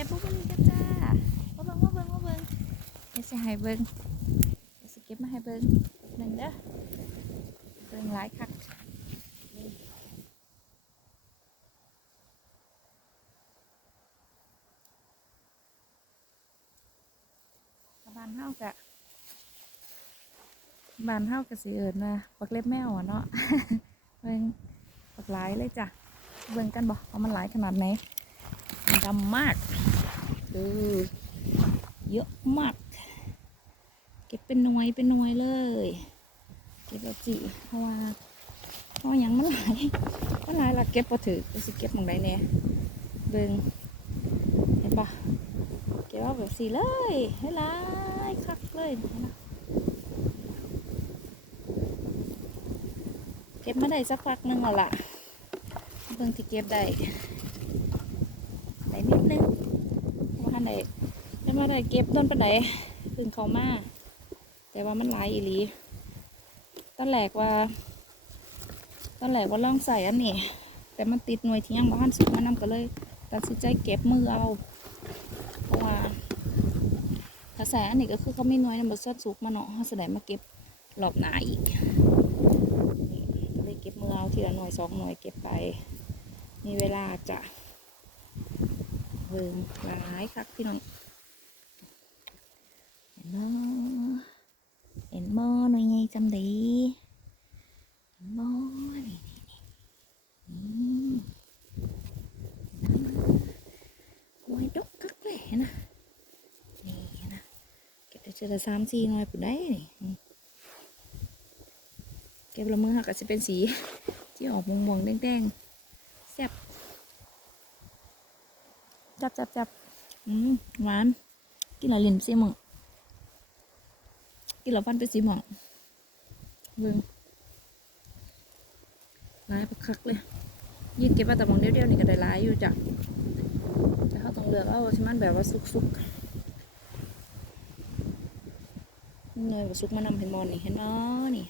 ก็บบุบลีกันจ้ามาเบิ่งมาเบิ่งมาเบิ่งเดี๋ยวสิให้เบิ่งเดี๋ยวสิเก็บมาให้เบิ่งหนึ่งเด้อเบิ่งหลายคักบ้านเฮากะบ้านเฮากะสิเอิญนะปักเล็บแมวอะเนาะเบิ่งปักหลายเลยจ้ะเบิ่งกันบ่ว่ามันหลายขนาดไหนมัน ดำมากดูเยอะมาก เก็บเป็นหน่วยเป็นหน่วยเลย เก็บแบบจีเพราะว่าเพราะว่าหยังมันหลายมันหลายละเก็บพอถือก็สิเก็บมองใดแน่เบิ่งเห็นปะเก็บเอาแบบสีเลยให้ลายคักเลยเห็นะเก็บมาได้สักพักหนึงแล้วล่ะเบิ่งที่เก็บได้ได้ นิดนึงว่าทันได้ยังมาได้เก็บต้นปานใดเพึ่งเขามาแต่ว่ามันหลายอีหลีตอนแรกว่าตอนแรกว่าล่องใส่อันนี้แต่มันติดหน่วยที่ยังบ้านสุกมานำก็เลยตัดสินใจเก็บมือเอาเพราะว่าถ้าใส่อันนี้ก็คือเขาไม่หน้อยนะมันสดสุกมาเนาะเขาแสดงมาเก็บรอบหนาอีกนี่ก็เลยเก็บมือเอาทีละหน่วยสองหน่วยเก็บไปมีเวลาจะ เบิ่งหลายคักพี่น้องเห็นเนาะเห็นหม้อหน่อยไงจำดีเห็นหม้อนี่นี่นี่นี่หน่วยดกกักเลยนะนี่นะเก็บได้เจอละสามสี่หน่วยปุ๋ได้นี่เก็บละมือหักก็จะเป็นสีที่ออกม่วงๆแดงๆแซ่บ จับจับจับอืมหวาน กินและลิ้นสิมึงกินแล้วฟันเป็นสีหมองเบิ่งลายประคักเลยยืดเก็บมาแต่หมองเดียวๆนี่ก็ได้หลายอยู่จ้ะแต่เขาต้องเลือกเอาที่มันแบบว่าสุกๆเนยว่าสุกมานำเห็นมอนนี่เห็นเนาะนี่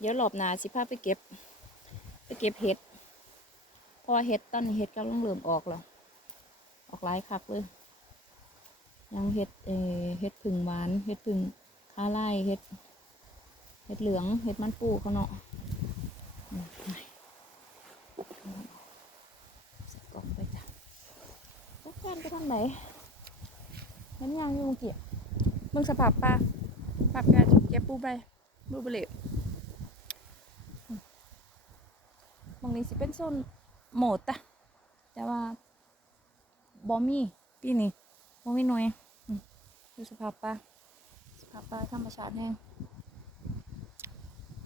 เดี๋ยวหลอบหนาสิพาไปเก็บ ไปเก็บเห็ดเพราะว่าเห็ดตอนนี้เห็ดกำลังเริ่มออกแล้วออกหลายคักเลยยังเห็ดเอเห็ดผึ่งหวานเห็ดผึ่งคาไล่เห็ดเห็ดเหลืองเห็ดมันปูเขาเนาะใส่กล่องไปจ้ะทุกท่านไปทางไหนเห็นยังอยู่เมื่อกี้มึงสภาพปลาปลาแกเก็บปูไปปูไปเลยอืม บางนี้สิเป็นโซนโหมดอะแต่ว่าบอมี่ปีนี้บอมี่หน่อยอืมดูสภาพปลาสภาพปลาธรรมชาติแน่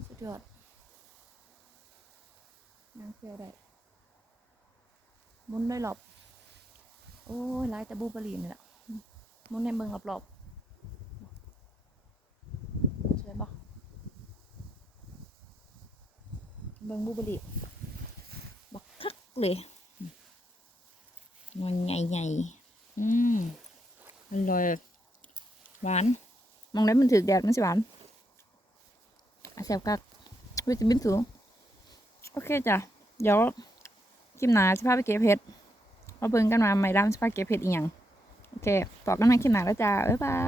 สุดยอดน้ำเทียวได้มุนได้หลบโอ้ยหลายแต่บูบารีนี่แหละมุนในเมืองรอบๆสวยบ่เมืองบูบารี เลยมันใหญ่ๆอืมอร่อยหวาน มองได้มันถือแดดมันสิหวานแซ่บกักวิตามินสูง โอเคจ้ะ เดี๋ยวคลิปหนาจะพาไปเก็บเห็ดมาเบิ่งกันมาใหม่ดำจะพาเก็บเห็ดอีกอย่างโอเคต่อกันใหม่คลิปหนาแล้วจ้า บ๊ายบาย